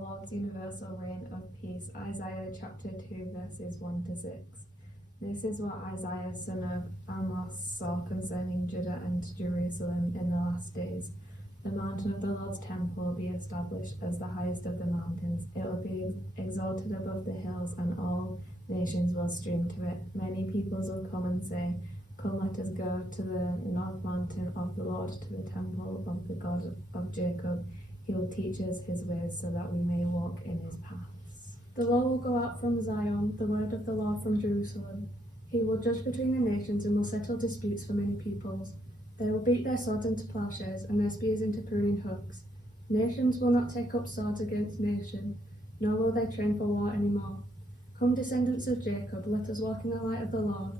Lord's universal reign of peace. Isaiah chapter 2 verses 1 to 6. This is what Isaiah son of Amos saw concerning Judah and Jerusalem in the last days. The mountain of the Lord's temple will be established as the highest of the mountains. It will be exalted above the hills, and all nations will stream to it. Many peoples will come and say, "Come, let us go to the north mountain of the Lord, to the temple of the God of Jacob. He will teach us his ways so that we may walk in his paths." The law will go out from Zion, the word of the Lord from Jerusalem. He will judge between the nations and will settle disputes for many peoples. They will beat their swords into plowshares and their spears into pruning hooks. Nations will not take up swords against nation, nor will they train for war any more. Come, descendants of Jacob, let us walk in the light of the Lord.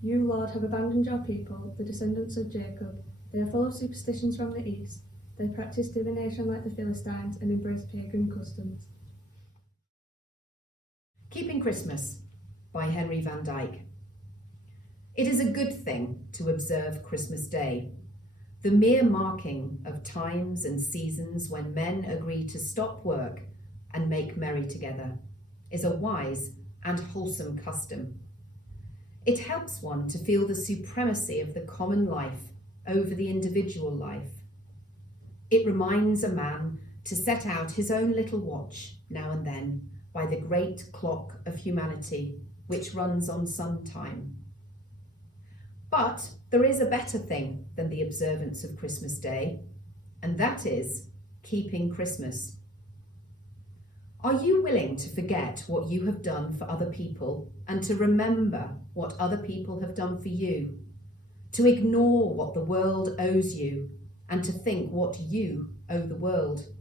You, Lord, have abandoned your people, the descendants of Jacob. They are full of superstitions from the east. They practice divination like the Philistines and embrace pagan customs. Keeping Christmas by Henry van Dyke. It is a good thing to observe Christmas Day, the mere marking of times and seasons when men agree to stop work and make merry together is a wise and wholesome custom. It helps one to feel the supremacy of the common life over the individual life. It reminds a man to set out his own little watch now and then by the great clock of humanity which runs on sun time. But there is a better thing than the observance of Christmas Day, and that is keeping Christmas. Are you willing to forget what you have done for other people and to remember what other people have done for you? To ignore what the world owes you and to think what you owe the world?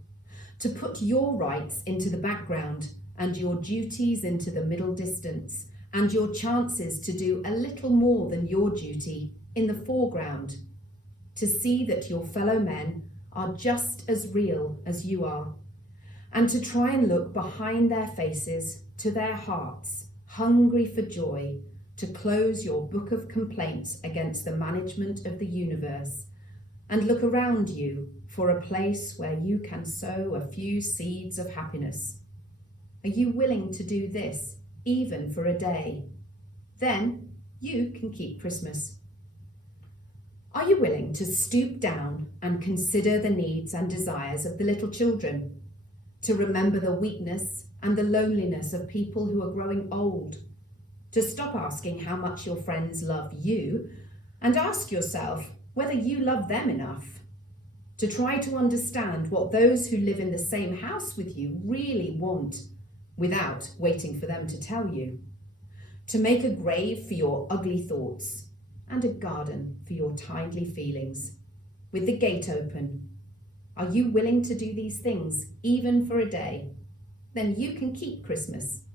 To put your rights into the background and your duties into the middle distance, and your chances to do a little more than your duty in the foreground, to see that your fellow men are just as real as you are, and to try and look behind their faces to their hearts, hungry for joy, to close your book of complaints against the management of the universe, and look around you for a place where you can sow a few seeds of happiness. Are you willing to do this? Even for a day? Then you can keep Christmas. Are you willing to stoop down and consider the needs and desires of the little children? To remember the weakness and the loneliness of people who are growing old? To stop asking how much your friends love you and ask yourself whether you love them enough? To try to understand what those who live in the same house with you really want, without waiting for them to tell you. To make a grave for your ugly thoughts and a garden for your kindly feelings, with the gate open. Are you willing to do these things, even for a day? Then you can keep Christmas.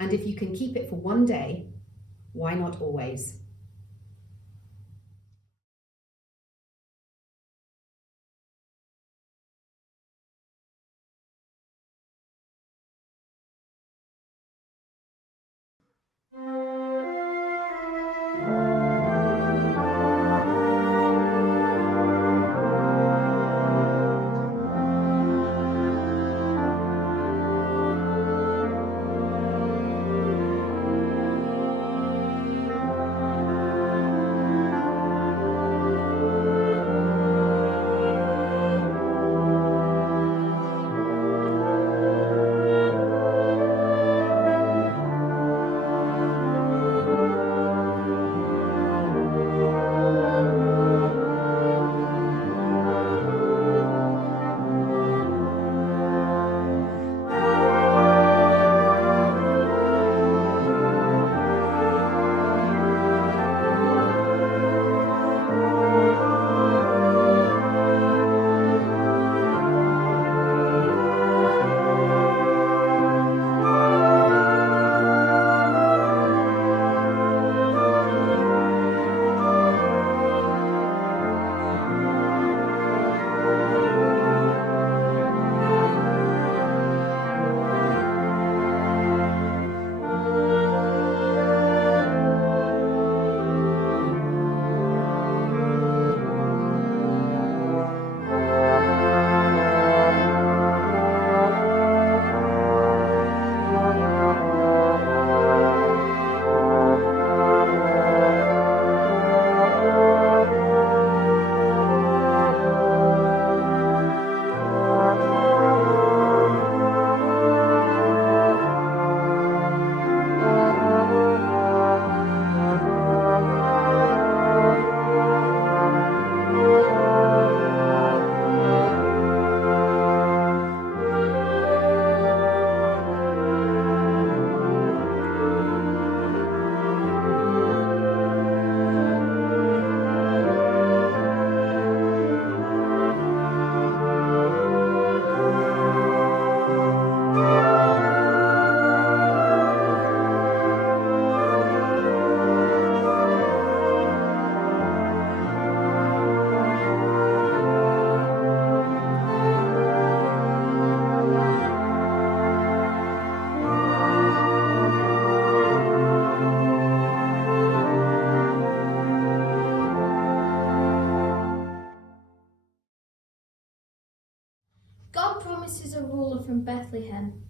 And if you can keep it for one day, why not always?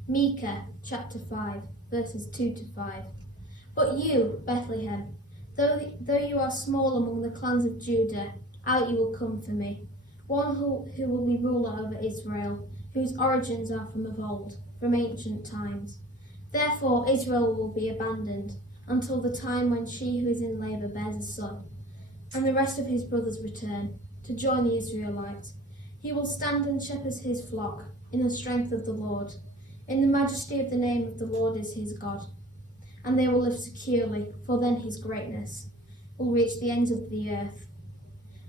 Micah chapter 5, verses 2 to 5. But you, Bethlehem, though you are small among the clans of Judah, out you will come for me, one who will be ruler over Israel, whose origins are from of old, from ancient times. Therefore Israel will be abandoned until the time when she who is in labour bears a son, and the rest of his brothers return to join the Israelites. He will stand and shepherd his flock in the strength of the Lord. In the majesty of the name of the Lord is his God. And they will live securely, for then his greatness will reach the ends of the earth.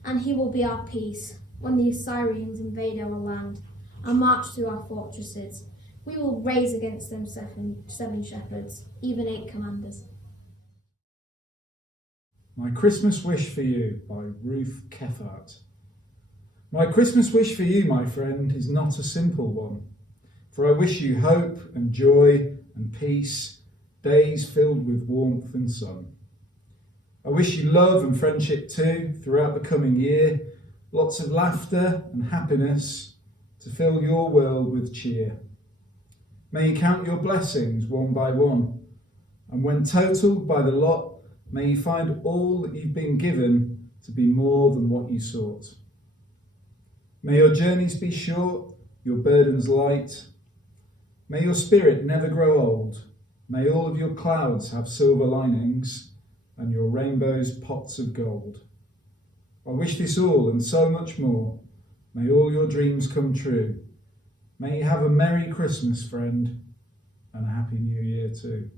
And he will be our peace when the Assyrians invade our land and march through our fortresses. We will raise against them seven shepherds, even 8 commanders. My Christmas Wish for You by Ruth Keffart. My Christmas wish for you, my friend, is not a simple one, for I wish you hope and joy and peace, days filled with warmth and sun. I wish you love and friendship too throughout the coming year, lots of laughter and happiness to fill your world with cheer. May you count your blessings one by one, and when totaled by the lot, may you find all that you've been given to be more than what you sought. May your journeys be short, your burdens light. May your spirit never grow old. May all of your clouds have silver linings and your rainbows pots of gold. I wish this all and so much more. May all your dreams come true. May you have a Merry Christmas, friend, and a Happy New Year too.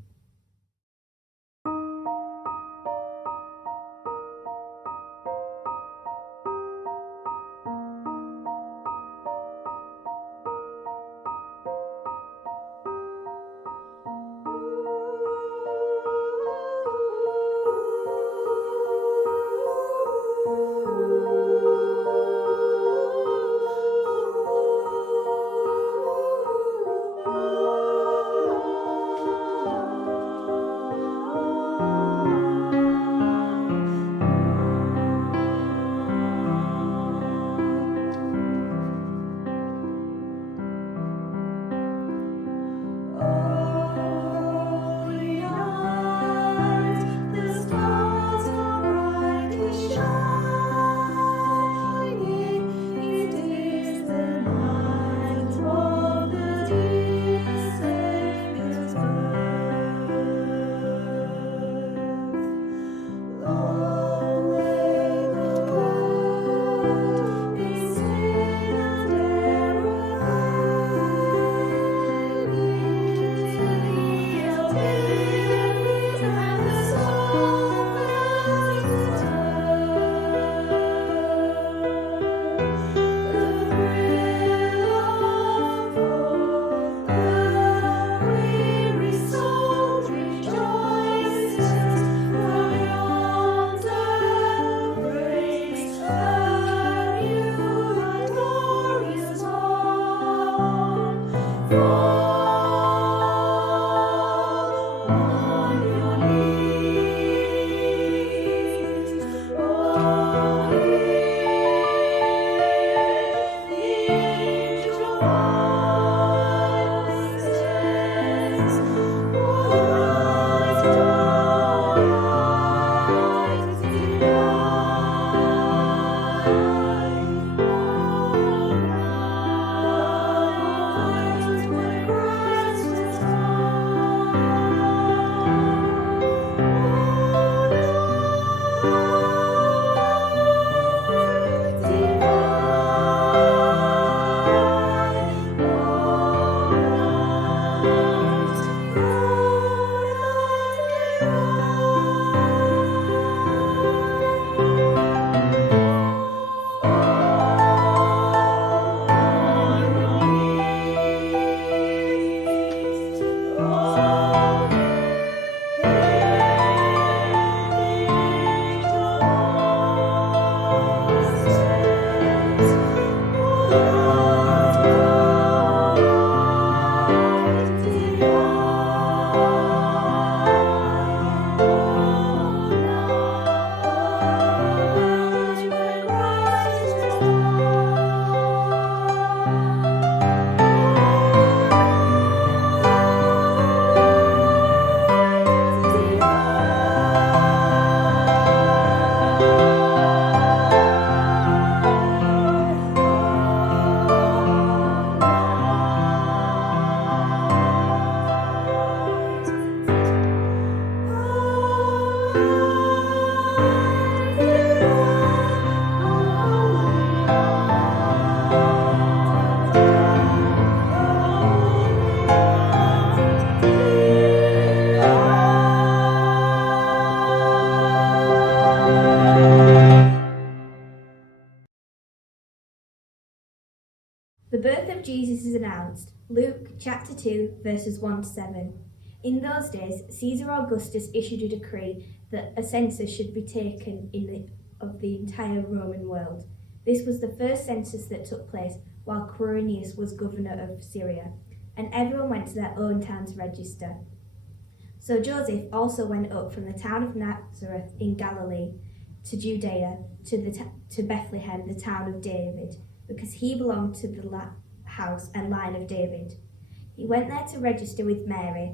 Jesus is announced. Luke chapter 2, verses 1 to 7. In those days, Caesar Augustus issued a decree that a census should be taken of the entire Roman world. This was the first census that took place while Quirinius was governor of Syria, and everyone went to their own town to register. So Joseph also went up from the town of Nazareth in Galilee to Judea, to Bethlehem, the town of David, because he belonged to the house and line of David. He went there to register with Mary,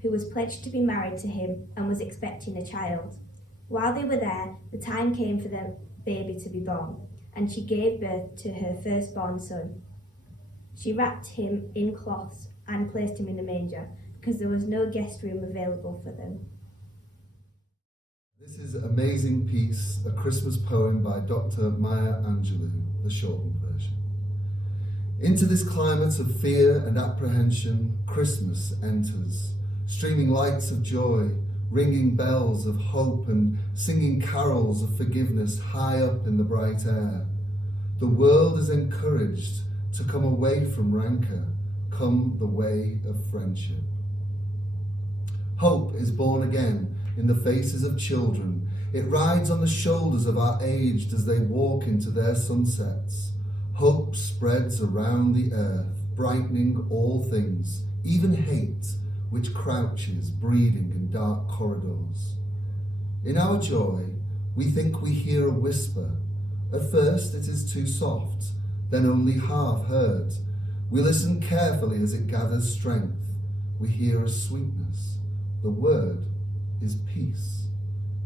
who was pledged to be married to him and was expecting a child. While they were there, the time came for the baby to be born, and she gave birth to her firstborn son. She wrapped him in cloths and placed him in a manger, because there was no guest room available for them. This is Amazing Peace, a Christmas poem by Dr. Maya Angelou, the shortened version. Into this climate of fear and apprehension, Christmas enters, streaming lights of joy, ringing bells of hope and singing carols of forgiveness high up in the bright air. The world is encouraged to come away from rancor, come the way of friendship. Hope is born again in the faces of children. It rides on the shoulders of our aged as they walk into their sunsets. Hope spreads around the earth, brightening all things, even hate, which crouches, breeding in dark corridors. In our joy, we think we hear a whisper. At first it is too soft, then only half heard. We listen carefully as it gathers strength. We hear a sweetness. The word is peace.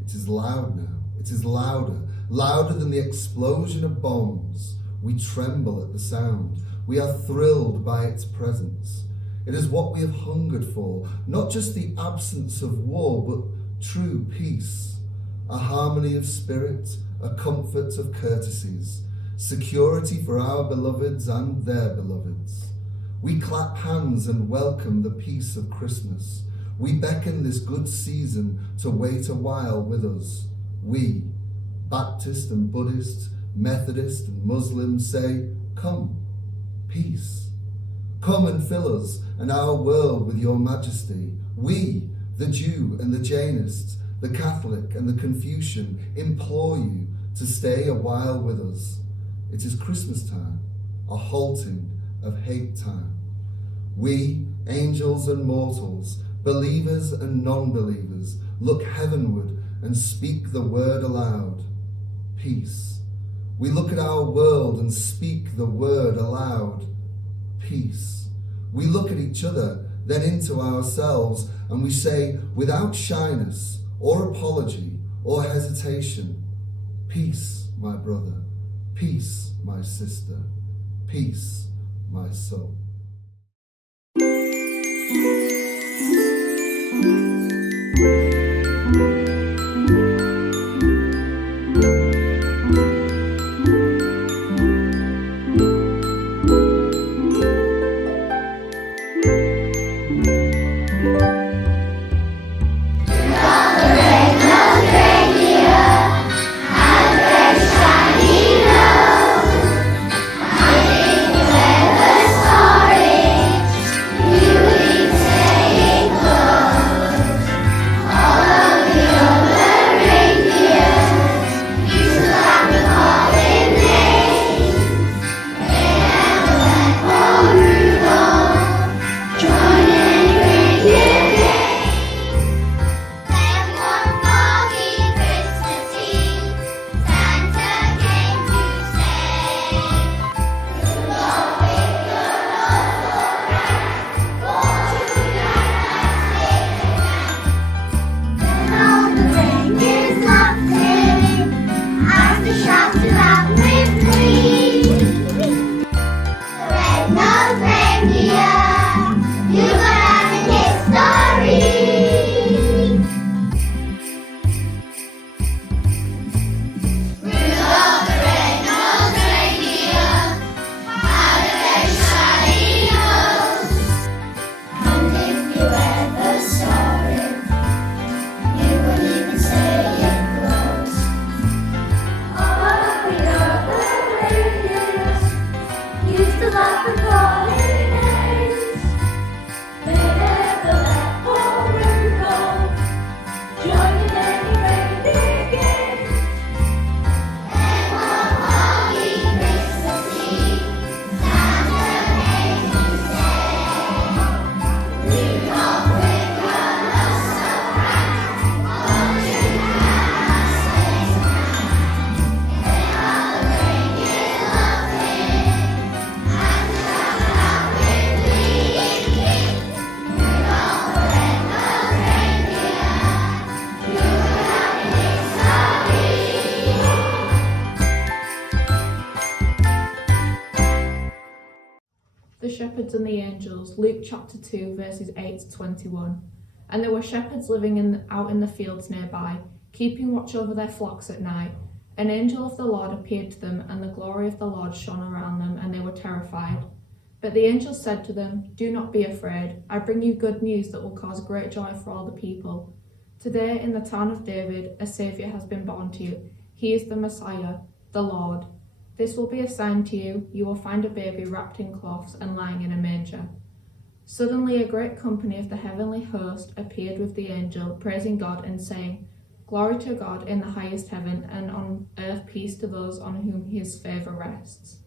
It is loud now. It is louder, louder than the explosion of bombs. We tremble at the sound. We are thrilled by its presence. It is what we have hungered for, not just the absence of war, but true peace, a harmony of spirit, a comfort of courtesies, security for our beloveds and their beloveds. We clap hands and welcome the peace of Christmas. We beckon this good season to wait a while with us. We, Baptist and Buddhist, Methodist and Muslim, say, come, peace. Come and fill us and our world with your majesty. We, the Jew and the Jainist, the Catholic and the Confucian, implore you to stay a while with us. It is Christmas time, a halting of hate time. We, angels and mortals, believers and non-believers, look heavenward and speak the word aloud. Peace. We look at our world and speak the word aloud. Peace. We look at each other, then into ourselves, and we say, without shyness or apology or hesitation, peace, my brother, peace, my sister, peace, my soul. Star shepherds and the angels, Luke chapter 2, verses 8 to 21. And there were shepherds living out in the fields nearby, keeping watch over their flocks at night. An angel of the Lord appeared to them, and the glory of the Lord shone around them, and they were terrified. But the angel said to them, "Do not be afraid. I bring you good news that will cause great joy for all the people. Today in the town of David, a Saviour has been born to you. He is the Messiah, the Lord. This will be a sign to you. You will find a baby wrapped in cloths and lying in a manger." Suddenly a great company of the heavenly host appeared with the angel, praising God and saying, "Glory to God in the highest heaven, and on earth peace to those on whom his favour rests."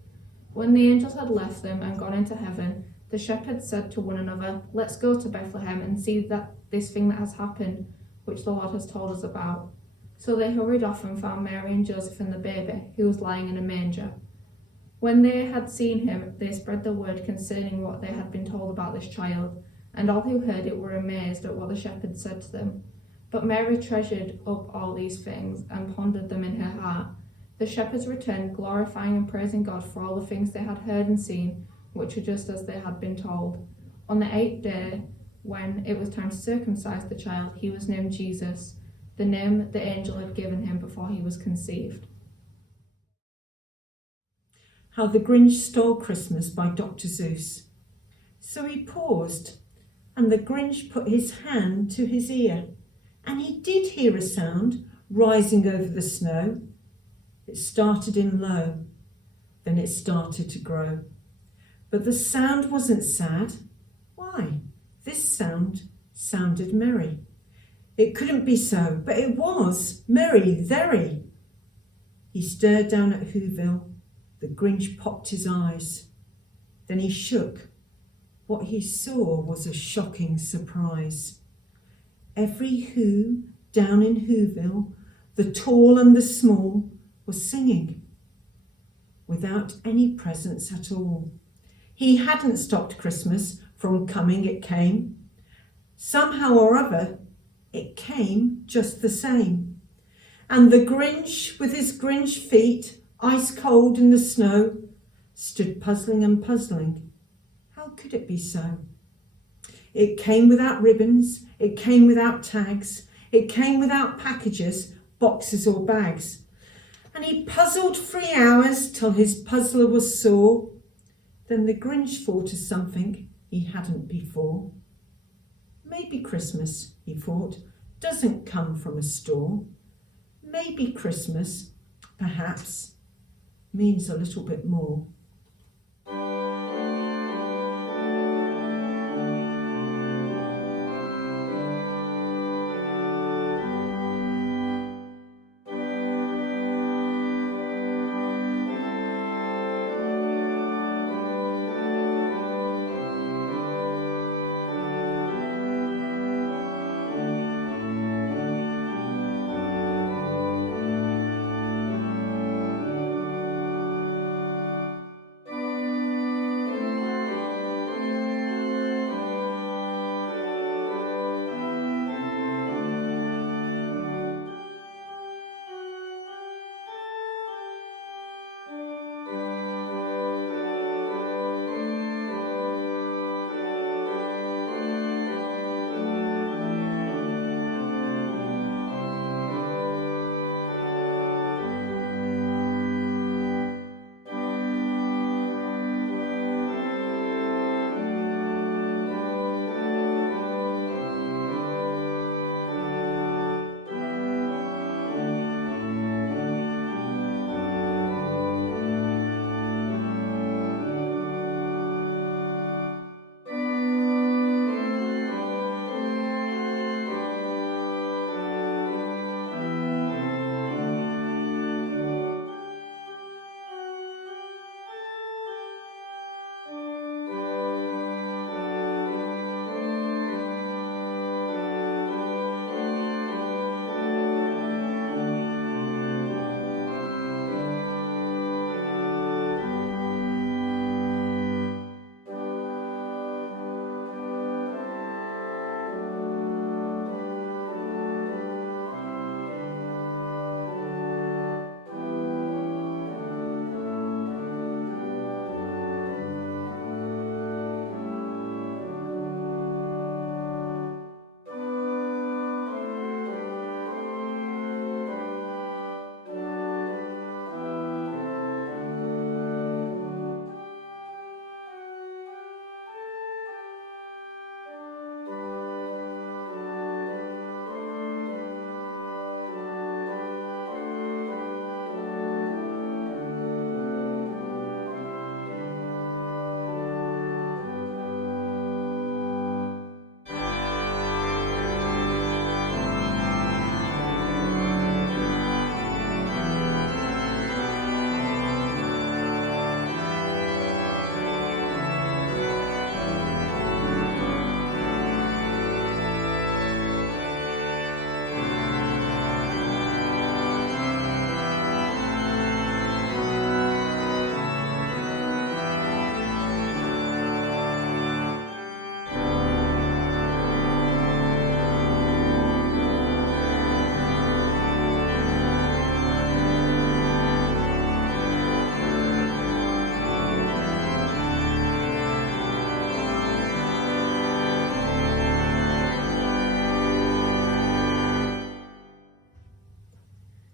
When the angels had left them and gone into heaven, the shepherds said to one another, "Let's go to Bethlehem and see this thing that has happened, which the Lord has told us about." So they hurried off and found Mary and Joseph and the baby, who was lying in a manger. When they had seen him, they spread the word concerning what they had been told about this child, and all who heard it were amazed at what the shepherds said to them. But Mary treasured up all these things and pondered them in her heart. The shepherds returned, glorifying and praising God for all the things they had heard and seen, which were just as they had been told. On the 8th day, when it was time to circumcise the child, he was named Jesus, the name the angel had given him before he was conceived. How the Grinch Stole Christmas by Dr. Seuss. So he paused, and the Grinch put his hand to his ear, and he did hear a sound rising over the snow. It started in low, then it started to grow. But the sound wasn't sad. Why? This sound sounded merry. It couldn't be so, but it was merry, very. He stared down at Whoville. The Grinch popped his eyes. Then he shook. What he saw was a shocking surprise. Every Who down in Whoville, the tall and the small, was singing without any presents at all. He hadn't stopped Christmas from coming, it came. Somehow or other, it came just the same. And the Grinch, with his Grinch feet, ice cold in the snow, stood puzzling and puzzling. How could it be so? It came without ribbons, it came without tags, it came without packages, boxes or bags. And he puzzled 3 hours till his puzzler was sore. Then the Grinch thought of something he hadn't before. Maybe Christmas, he thought, doesn't come from a store. Maybe Christmas, perhaps, means a little bit more.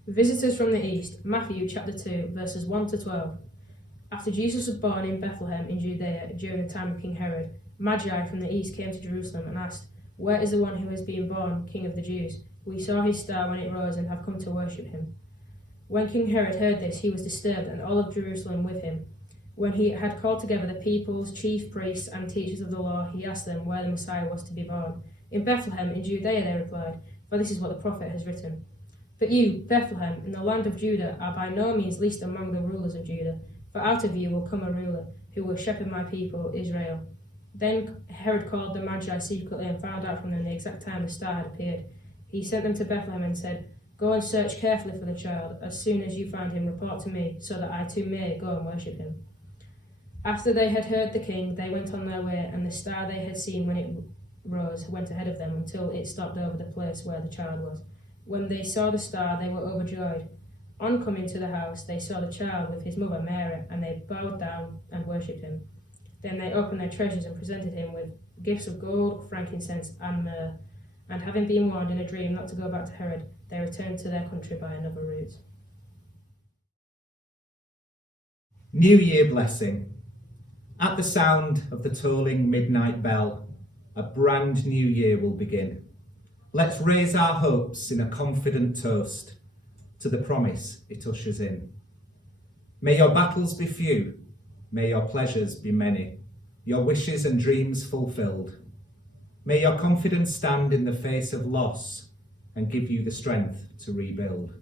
Visitors from the East, Matthew chapter 2, verses 1 to 12. After Jesus was born in Bethlehem in Judea during the time of King Herod, Magi from the East came to Jerusalem and asked, "Where is the one who has been born, King of the Jews? We saw his star when it rose and have come to worship him." When King Herod heard this, he was disturbed, and all of Jerusalem with him. When he had called together the people's chief priests and teachers of the law, he asked them where the Messiah was to be born. "In Bethlehem, in Judea," they replied, "for this is what the prophet has written. But you, Bethlehem, in the land of Judah, are by no means least among the rulers of Judah, for out of you will come a ruler, who will shepherd my people, Israel." Then Herod called the Magi secretly and found out from them the exact time the star had appeared. He sent them to Bethlehem and said, "Go and search carefully for the child. As soon as you find him, report to me, so that I too may go and worship him." After they had heard the king, they went on their way, and the star they had seen when it rose went ahead of them until it stopped over the place where the child was. When they saw the star, they were overjoyed. On coming to the house, they saw the child with his mother Mary, and they bowed down and worshipped him. Then they opened their treasures and presented him with gifts of gold, frankincense, and myrrh. And having been warned in a dream not to go back to Herod, they returned to their country by another route. New Year blessing. At the sound of the tolling midnight bell, a brand new year will begin. Let's raise our hopes in a confident toast to the promise it ushers in. May your battles be few, may your pleasures be many, your wishes and dreams fulfilled. May your confidence stand in the face of loss and give you the strength to rebuild.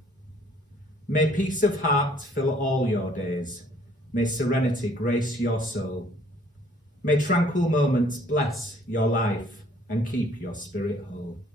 May peace of heart fill all your days, may serenity grace your soul. May tranquil moments bless your life and keep your spirit whole.